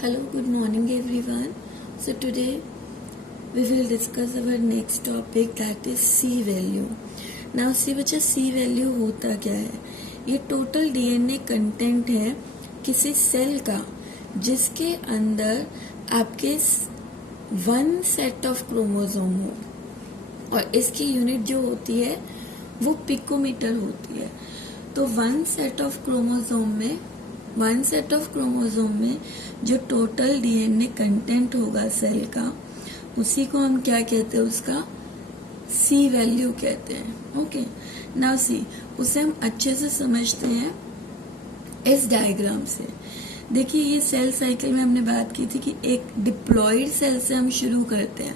Hello, good morning everyone. So today we will discuss our next topic, that is C value. Now see बच्चा, C value होता क्या है? ये total DNA content है किसी cell का जिसके अंदर आपके वन सेट ऑफ क्रोमोसोम हो, और इसकी यूनिट जो होती है वो पिकोमीटर होती है. तो वन सेट ऑफ क्रोमोसोम में जो टोटल डीएनए कंटेंट होगा सेल का, उसी को हम क्या कहते हैं? उसका सी वैल्यू कहते हैं. ओके, नाउ सी, उसे हम अच्छे से समझते हैं इस डायग्राम से. देखिए, ये सेल साइकिल में हमने बात की थी कि एक डिप्लॉयड सेल से हम शुरू करते हैं.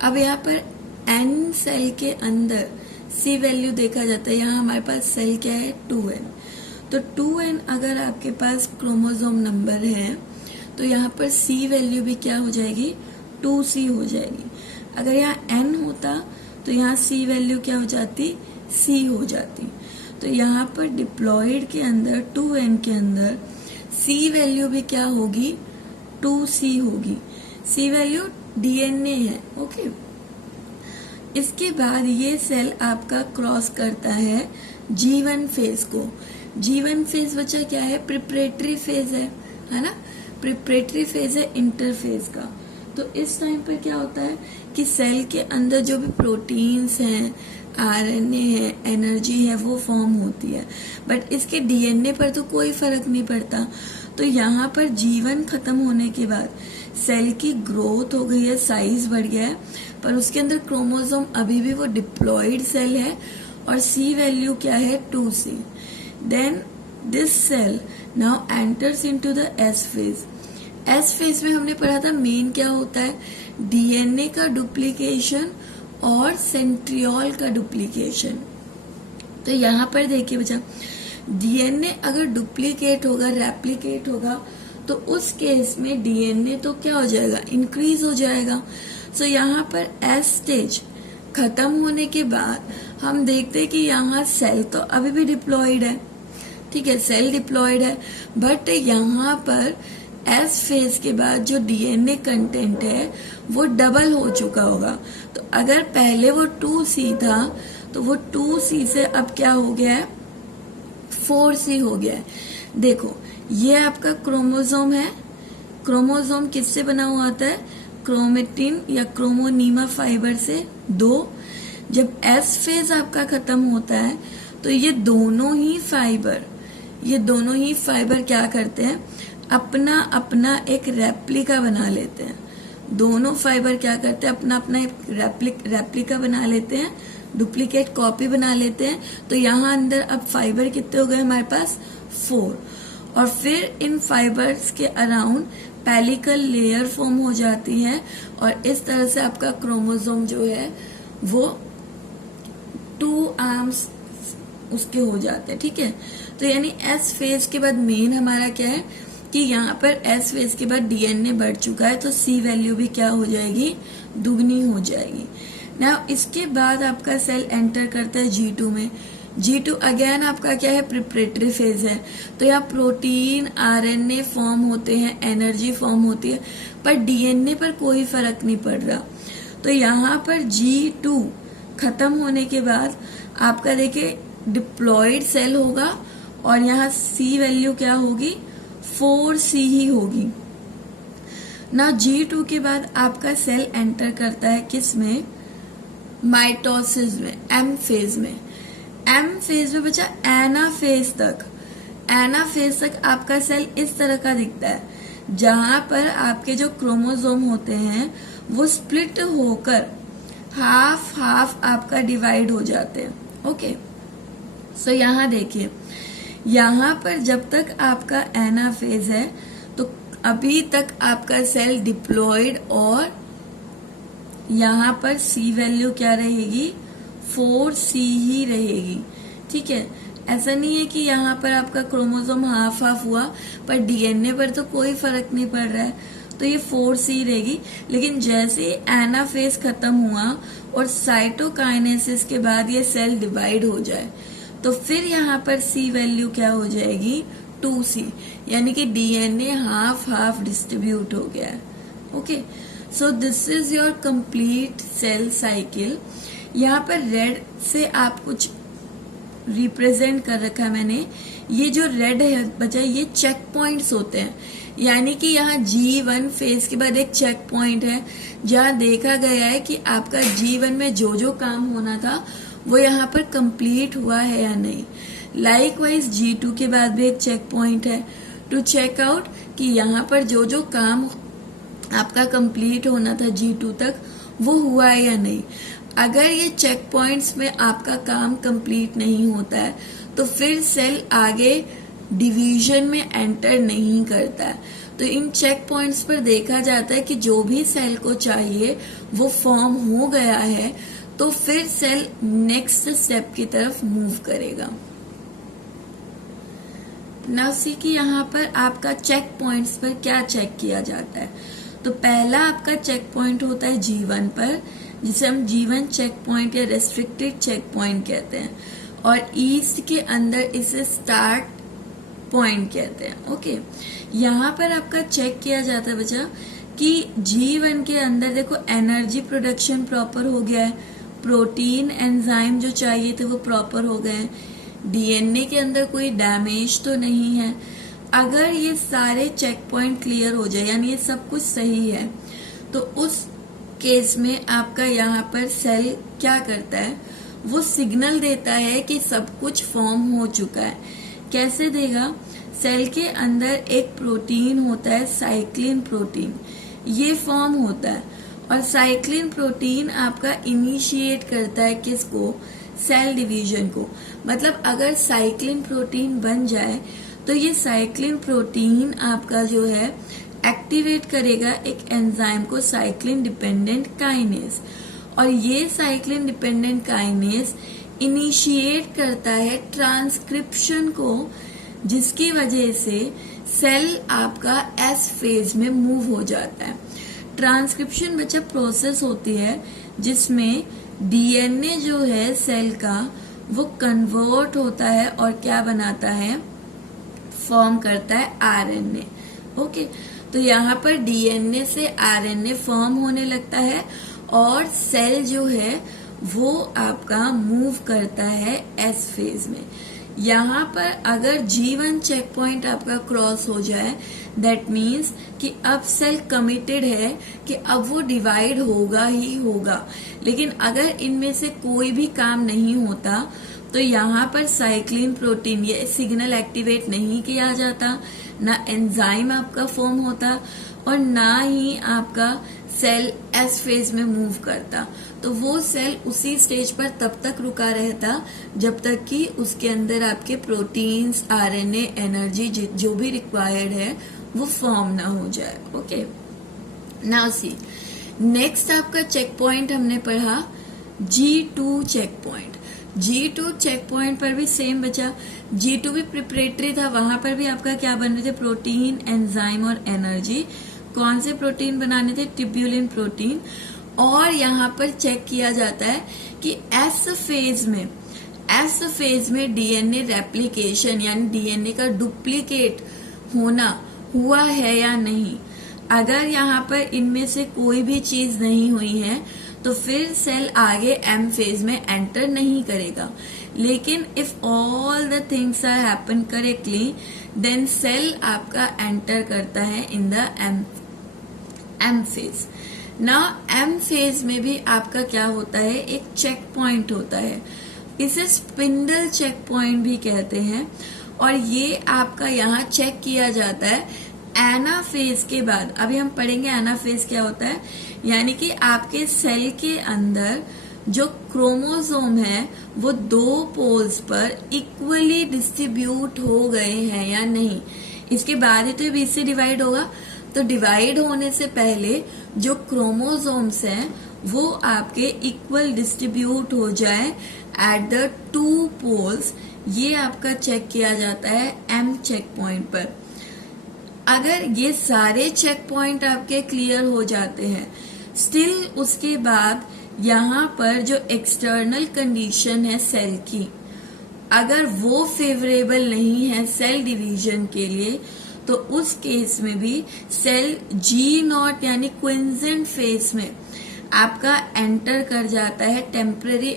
अब यहाँ पर एन सेल के अंदर सी वैल्यू देखा जाता है. यहाँ हमारे पास सेल क्या है? 2n. तो 2n अगर आपके पास क्रोमोसोम नंबर है तो यहाँ पर सी वैल्यू भी क्या हो जाएगी? 2c हो जाएगी. अगर यहाँ n होता तो यहाँ सी वैल्यू क्या हो जाती? c हो जाती. तो यहाँ पर डिप्लॉयड के अंदर 2n के अंदर सी वैल्यू भी क्या होगी? 2c होगी. सी वैल्यू डीएनए है. ओके, इसके बाद ये सेल आपका क्रॉस करता है G1 फेज को. G1 फेज बच्चा क्या है? प्रिपरेटरी फेज है ना? प्रिपरेटरी फेज है इंटरफेज का. तो इस टाइम पर क्या होता है कि सेल के अंदर जो भी प्रोटीन्स हैं, आरएनए है, एनर्जी है, वो फॉर्म होती है. बट इसके डीएनए पर तो कोई फर्क नहीं पड़ता. तो यहाँ पर G1 खत्म होने के बाद सेल की ग्रोथ हो गई है, साइज बढ़ गया है, पर उसके अंदर क्रोमोसोम अभी भी वो डिप्लॉयड सेल है और सी वैल्यू क्या है? 2c. Then this cell now enters into the S phase. S phase में हमने पढ़ा था मेन क्या होता है? डीएनए का डुप्लीकेशन और सेंट्रियोल का डुप्लीकेशन. तो यहाँ पर देखिए बच्चा, डीएनए अगर डुप्लीकेट होगा, रेप्लिकेट होगा, तो उस केस में डीएनए तो क्या हो जाएगा? इंक्रीज हो जाएगा. सो यहाँ पर एस स्टेज खत्म होने के बाद हम देखते हैं कि यहाँ सेल तो अभी भी डिप्लॉयड है. ठीक है, सेल डिप्लॉयड है, बट यहाँ पर एस फेज के बाद जो डीएनए कंटेंट है वो डबल हो चुका होगा. तो अगर पहले वो 2c था तो वो 2c से अब क्या हो गया है? 4c हो गया है. देखो, ये आपका क्रोमोसोम है. क्रोमोसोम किससे बना हुआ आता है? क्रोमेटिन या क्रोमोनीमा फाइबर से. 2. जब एस फेज आपका खत्म होता है तो ये दोनों ही फाइबर क्या करते हैं? अपना अपना एक रेप्लिका बना लेते हैं. दोनों फाइबर क्या करते हैं? अपना अपना एक रेप्लिका बना लेते हैं, डुप्लीकेट कॉपी बना लेते हैं. तो यहाँ अंदर अब फाइबर कितने हो गए हमारे पास? 4. और फिर इन फाइबर्स के अराउंड पेलिकल लेयर फॉर्म हो जाती है, और इस तरह से आपका क्रोमोसोम जो है वो 2 आर्म्स उसके हो जाते हैं. ठीक है, तो यानी एस फेज के बाद मेन हमारा क्या है कि यहाँ पर एस फेज के बाद डीएनए बढ़ चुका है, तो सी वैल्यू भी क्या हो जाएगी? दुगनी हो जाएगी. ना इसके बाद आपका सेल एंटर करता है G2 में. G2 अगेन आपका क्या है? प्रिपरेटरी फेज है. तो यहाँ प्रोटीन, आरएनए फॉर्म होते हैं, एनर्जी फॉर्म होती है, पर डीएनए पर कोई फर्क नहीं पड़ रहा. तो यहाँ पर G2 खत्म होने के बाद आपका देखिए डिप्लॉयड सेल होगा, और यहाँ सी वैल्यू क्या होगी? 4c ही होगी. ना G2 के बाद आपका सेल एंटर करता है किस में? माइटोसिस में, एम फेज में. एम फेज में बच्चा एना फेज तक आपका सेल इस तरह का दिखता है, जहां पर आपके जो क्रोमोसोम होते हैं वो स्प्लिट होकर हाफ आपका डिवाइड हो जाते हैं. ओके, सो यहाँ देखिए, यहाँ पर जब तक आपका एना फेज है तो अभी तक आपका सेल डिप्लॉयड, और यहाँ पर सी वैल्यू क्या रहेगी? 4c ही रहेगी. ठीक है, ऐसा नहीं है कि यहाँ पर आपका क्रोमोसोम हाफ हुआ पर डीएनए पर तो कोई फर्क नहीं पड़ रहा है, तो ये 4c रहेगी. लेकिन जैसे एना फेज खत्म हुआ और साइटोकाइनेसिस के बाद ये सेल डिवाइड हो जाए, तो फिर यहाँ पर सी वैल्यू क्या हो जाएगी? 2C, यानी कि डीएनए हाफ हाफ डिस्ट्रीब्यूट हो गया है। Okay, so this is your complete cell cycle. यहाँ पर रेड से आप कुछ रिप्रेजेंट कर रखा है मैंने। ये जो रेड है बचा, ये चेक पॉइंट्स होते हैं, यानी कि यहाँ G1 फेज के बाद एक चेक पॉइंट है जहाँ देखा गया है कि आपका G1 में जो जो काम होना था वो यहाँ पर कंप्लीट हुआ है या नहीं। लाइकवाइज G2 के बाद भी एक चेक पॉइंट है टू चेक आउट कि यहाँ पर जो जो काम आपका कंप्लीट होना था G2 तक वो हुआ है या नहीं। अगर ये चेक पॉइंट्स में आपका काम कंप्लीट नहीं होता है तो फिर सेल आगे डिवीजन में एंटर नहीं करता है। तो इन चेक पॉइंट्स पर देखा जाता है कि जो भी सेल को चाहिए वो फॉर्म हो गया है, तो फिर सेल नेक्स्ट स्टेप की तरफ मूव करेगा। नाउ सी कि यहाँ पर आपका चेक पॉइंट्स पर क्या चेक किया जाता है। तो पहला आपका चेक पॉइंट होता है G1 पर, जिसे हम G1 चेक पॉइंट या रेस्ट्रिक्टेड चेक पॉइंट कहते हैं, और ईस्ट के अंदर इसे स्टार्ट पॉइंट कहते हैं। ओके, यहाँ पर आपका चेक किया जाता है बच्चा कि G1 के अंदर देखो एनर्जी प्रोडक्शन प्रॉपर हो गया है, प्रोटीन एंजाइम जो चाहिए थे वो प्रॉपर हो गए हैं, डीएनए के अंदर कोई डैमेज तो नहीं है। अगर ये सारे चेक पॉइंट क्लियर हो जाए, यानी ये सब कुछ सही है, तो उस केस में आपका यहाँ पर सेल क्या करता है, वो सिग्नल देता है कि सब कुछ फॉर्म हो चुका है। कैसे देगा? सेल के अंदर एक प्रोटीन होता है साइक्लिन प्रोटीन, ये फॉर्म होता है, और साइक्लिन प्रोटीन आपका इनिशिएट करता है किसको? सेल डिवीजन को। मतलब अगर साइक्लिन प्रोटीन बन जाए तो ये साइक्लिन प्रोटीन आपका जो है एक्टिवेट करेगा एक एंजाइम को, साइक्लिन डिपेंडेंट काइनेज, और ये साइक्लिन डिपेंडेंट काइनेज इनिशिएट करता है ट्रांसक्रिप्शन को, जिसकी वजह से सेल आपका एस फेज में मूव हो जाता है। ट्रांसक्रिप्शन बच्चा प्रोसेस होती है जिसमें डीएनए जो है सेल का वो कन्वर्ट होता है और क्या बनाता है? फॉर्म करता है आरएनए। ओके, तो यहाँ पर डीएनए से आरएनए फॉर्म होने लगता है और सेल जो है वो आपका मूव करता है एस फेज में। यहाँ पर अगर G1 चेक पॉइंट आपका क्रॉस हो जाए, दैट मीन्स कि अब सेल कमिटेड है कि अब वो डिवाइड होगा ही होगा। लेकिन अगर इनमें से कोई भी काम नहीं होता तो यहाँ पर साइक्लिन प्रोटीन ये सिग्नल एक्टिवेट नहीं किया जाता, ना एंजाइम आपका फॉर्म होता और ना ही आपका सेल एस फेज में मूव करता। तो वो सेल उसी स्टेज पर तब तक रुका रहता जब तक कि उसके अंदर आपके प्रोटीन्स, आरएनए, एनर्जी जो भी रिक्वायर्ड है वो फॉर्म ना हो जाए। ओके, नाउ सी नेक्स्ट आपका चेक पॉइंट हमने पढ़ा G2 check point. G2 check point पर भी सेम बचा, G2 भी प्रिपरेटरी था, वहां पर भी आपका क्या बन रहे थे? प्रोटीन, एंजाइम और एनर्जी। कौन से प्रोटीन बनाने थे? Tubulin protein. और यहाँ पर चेक किया जाता है कि एस फेज में डीएनए रेप्लिकेशन यानी डीएनए का डुप्लीकेट होना हुआ है या नहीं। अगर यहाँ पर इनमें से कोई भी चीज नहीं हुई है तो फिर सेल आगे एम फेज में एंटर नहीं करेगा। लेकिन if all the things are happen correctly then cell आपका एंटर करता है इन द एम फेज। ना एम फेज में भी आपका क्या होता है? एक चेक पॉइंट होता है, इसे स्पिंडल चेक पॉइंट भी कहते हैं। और ये आपका यहाँ चेक किया जाता है एनाफेज के बाद। अभी हम पढ़ेंगे एनाफेज क्या होता है, यानी कि आपके सेल के अंदर जो क्रोमोसोम है वो 2 पोल्स पर इक्वली डिस्ट्रीब्यूट हो गए हैं या नहीं। इसके बाद ही तो बीच से डिवाइड होगा, तो डिवाइड होने से पहले जो क्रोमोसोम्स हैं वो आपके इक्वल डिस्ट्रीब्यूट हो जाए एट द 2 पोल्स, ये आपका चेक किया जाता है एम चेक पॉइंट पर। अगर ये सारे चेक पॉइंट आपके क्लियर हो जाते हैं, स्टिल उसके बाद यहाँ पर जो एक्सटर्नल कंडीशन है सेल की, अगर वो फेवरेबल नहीं है सेल डिवीजन के लिए, तो उस केस में भी सेल G0 यानी क्विंसेंट फेज में आपका एंटर कर जाता है, टेम्पररी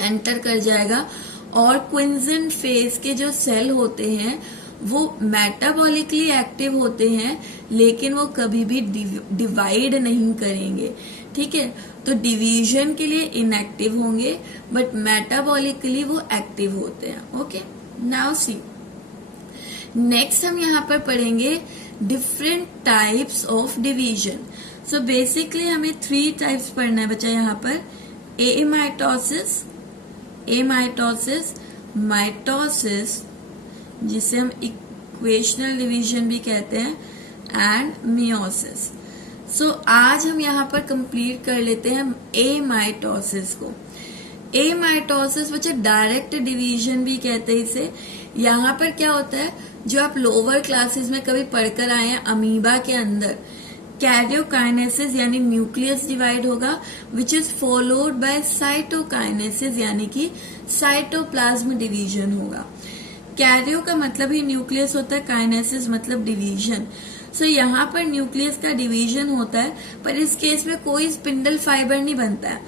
एंटर कर जाएगा। और क्विंसेंट फेज के जो सेल होते हैं वो मेटाबॉलिकली एक्टिव होते हैं, लेकिन वो कभी भी डिवाइड नहीं करेंगे, ठीक है। तो डिवीजन के लिए इनएक्टिव होंगे, बट मेटाबॉलिकली वो एक्टिव होते हैं। ओके, नाउ सी नेक्स्ट हम यहाँ पर पढ़ेंगे different types of division. So basically हमें 3 टाइप्स पढ़ना है बच्चा यहाँ पर, एमाइटोसिस, माइटोसिस जिसे हम इक्वेशनल डिवीजन भी कहते हैं, एंड मियोसिस। सो आज हम यहाँ पर कंप्लीट कर लेते हैं एमाइटोसिस को। एमाइटोसिस बच्चे डायरेक्ट डिवीजन भी कहते हैं इसे। यहाँ पर क्या होता है, जो आप लोअर क्लासेस में कभी पढ़कर आए हैं, अमीबा के अंदर कैरियोकाइनेसिस यानी न्यूक्लियस डिवाइड होगा, which is followed by cytokinesis यानी कि साइटोप्लाज्म डिवीजन होगा। कैरियो का मतलब ही न्यूक्लियस होता है, काइनेसिस मतलब डिवीजन। सो यहाँ पर न्यूक्लियस का डिवीजन होता है, पर इस केस में कोई स्पिंडल फाइबर नहीं बनता है।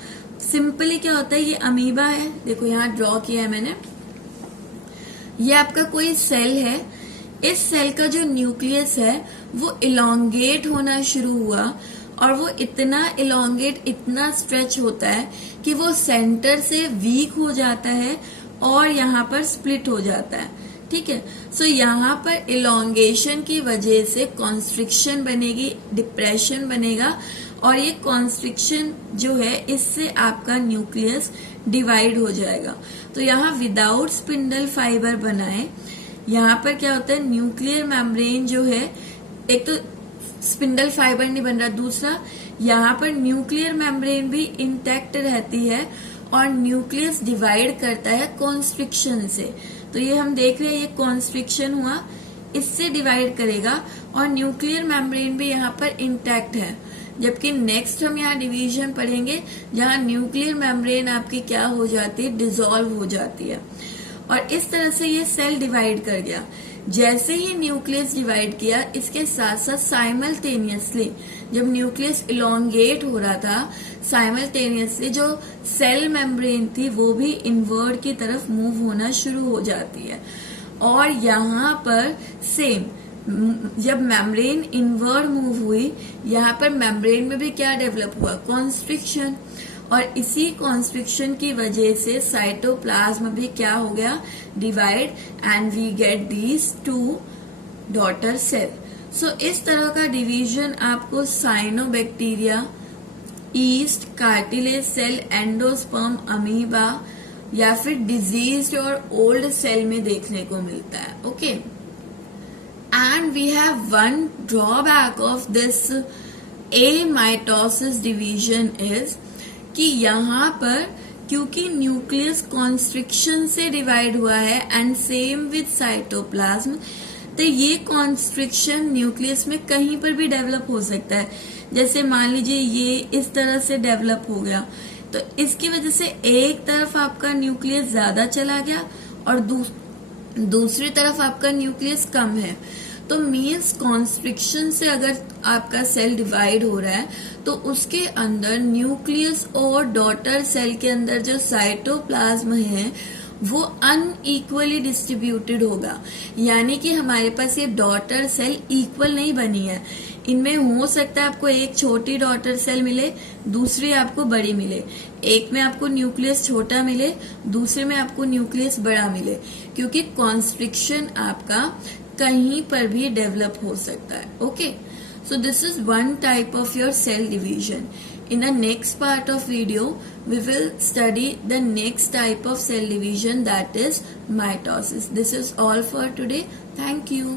सिंपली क्या होता है, ये अमीबा है, देखो यहाँ ड्रॉ किया है मैंने, ये आपका कोई सेल है। इस सेल का जो न्यूक्लियस है वो इलोंगेट होना शुरू हुआ, और वो इतना इलोंगेट, इतना स्ट्रेच होता है कि वो सेंटर से वीक हो जाता है और यहाँ पर स्प्लिट हो जाता है, ठीक है। सो यहाँ पर इलोंगेशन की वजह से कॉन्स्ट्रिक्शन बनेगी, डिप्रेशन बनेगा, और ये कॉन्स्ट्रिक्शन जो है इससे आपका न्यूक्लियस डिवाइड हो जाएगा। तो यहाँ विदाउट स्पिंडल फाइबर बनाए, यहाँ पर क्या होता है, न्यूक्लियर मेम्ब्रेन जो है, एक तो स्पिंडल फाइबर नहीं बन रहा, दूसरा यहाँ पर न्यूक्लियर मेम्ब्रेन भी इंटैक्ट रहती है और न्यूक्लियस डिवाइड करता है कॉन्स्ट्रिक्शन से। तो ये हम देख रहे हैं, ये कॉन्स्ट्रिक्शन हुआ, इससे डिवाइड करेगा, और न्यूक्लियर मेम्ब्रेन भी यहाँ पर इंटैक्ट है। जबकि नेक्स्ट हम यहाँ डिवीजन पढ़ेंगे जहाँ न्यूक्लियर मेम्ब्रेन आपकी क्या हो जाती है, डिसॉल्व हो जाती है। और इस तरह से ये सेल डिवाइड कर गया। जैसे ही न्यूक्लियस डिवाइड किया, इसके साथ साथ साइमल्टेनियसली जब न्यूक्लियस इलोंगेट हो रहा था, साइमल्टेनियसली जो सेल मेम्ब्रेन थी वो भी इनवर्ड की तरफ मूव होना शुरू हो जाती है। और यहाँ पर सेम, जब मेम्ब्रेन इनवर्ड मूव हुई, यहाँ पर मेम्ब्रेन में भी क्या डेवलप हुआ, कॉन्स्ट्रिक्शन, और इसी कॉन्स्ट्रिक्शन की वजह से साइटोप्लाज्म भी क्या हो गया, divide, and we get these 2 daughter cell. So इस तरह का डिवीजन आपको cyanobacteria, yeast, cartilage cell, endosperm, amoeba या फिर डिजीज्ड और ओल्ड सेल में देखने को मिलता है। Okay, and we have one drawback of this amitosis division is कि यहाँ पर क्योंकि न्यूक्लियस कॉन्स्ट्रिक्शन से डिवाइड हुआ है एंड सेम विद साइटोप्लाज्म, तो ये कॉन्स्ट्रिक्शन न्यूक्लियस में कहीं पर भी डेवलप हो सकता है। जैसे मान लीजिए ये इस तरह से डेवलप हो गया, तो इसकी वजह से एक तरफ आपका न्यूक्लियस ज्यादा चला गया और दूसरी तरफ आपका न्यूक्लियस कम है। तो मीन्स कॉन्स्ट्रिक्शन से अगर आपका सेल डिवाइड हो रहा है तो उसके अंदर न्यूक्लियस और डॉटर सेल के अंदर जो साइटोप्लाज्म है वो अनइक्वली डिस्ट्रीब्यूटेड होगा। यानी कि हमारे पास ये डॉटर सेल इक्वल नहीं बनी है। इनमें हो सकता है आपको एक छोटी डॉटर सेल मिले, दूसरी आपको बड़ी मिले, एक में आपको न्यूक्लियस छोटा मिले, दूसरे में आपको न्यूक्लियस बड़ा मिले, क्योंकि कॉन्स्ट्रिक्शन आपका कहीं पर भी डेवलप हो सकता है। Okay, so this is one type of your cell division. In the next part of video, we will study the next type of cell division, that is mitosis. This is all for today. Thank you.